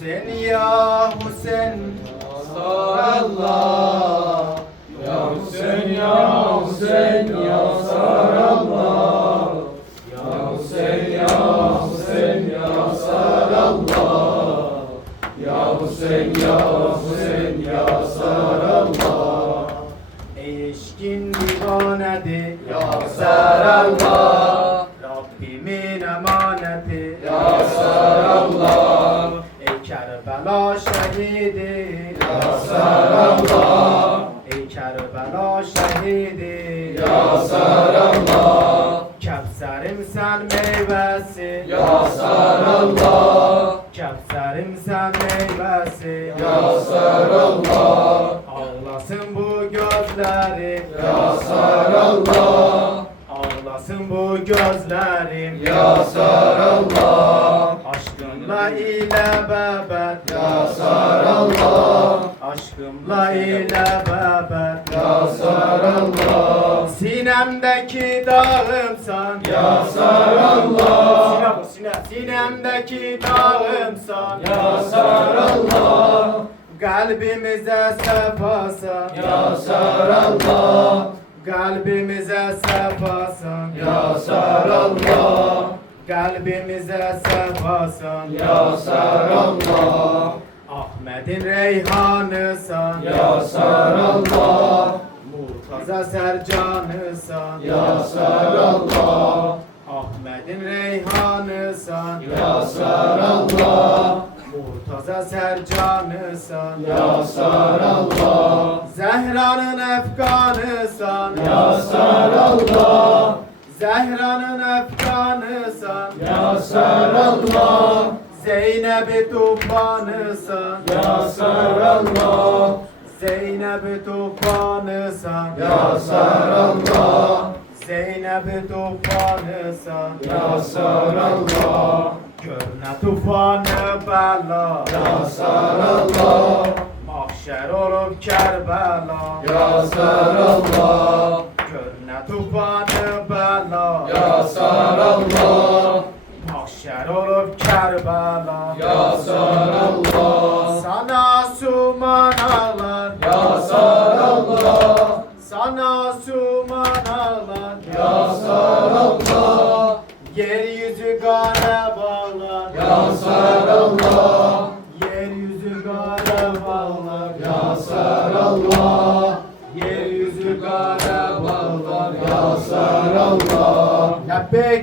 Hüseyin ya Hüseyin sarallah. Ya Hüseyin ya Hüseyin ya sarallah. Ya Hüseyin ya Hüseyin ya sarallah. Ya Hüseyin ya Hüseyin ya sarallah. Eşkin divanedi Ya sarallah. Rabbimin emaneti Ya sarallah. Ey Kerbela şehidi Ya sarallah. Ey Kerbela şehidi Ya sarallah. Kevserim sen meyvesi Ya sarallah. Kevserim sen meyvesi Ya sarallah. Ağlasın bu gözlerim Ya sarallah. Ağlasın bu gözlerim Ya sarallah. Aşkımla ile bebek Ya sarallah. Aşkımla ile bebek Ya sarallah. Sinemdeki dağımsan Ya sarallah. Sine bu sine Sinemdeki dağımsan Ya sarallah. Kalbimize sefasan Ya sarallah. Kalbimize sefasan Ya sarallah. Kalbimize sefasan Ya sarallah. Ahmet'in reyhanısan Ya sarallah. Murtaza sercanısan Ya sarallah. Ahmet'in reyhanısan Ya sarallah. Murtaza sercanısan Ya sarallah. Zehra'nın efkanısan Ya sarallah. Zehra'nın efkanısan Ya sarallah. Zeynep'i tufanısan Ya sarallah. Zeynep'i tufanısan Ya sarallah. Zeynep'i tufanısan Ya sarallah. Görne tufanı bela Ya sarallah. Mahşer olup Kerbela Ya sarallah. Görne tufanı bela Ya sarallah. Mahşer olup Kerbela Ya sarallah. Sana suman ağlar Ya sarallah. Sana suman ağlar Ya sarallah. Yeryüzü gare bağlar Ya sarallah. Yeryüzü gare bağlar Ya sarallah. Yeryüzü gare bağlar Ya sarallah. Lebbeyk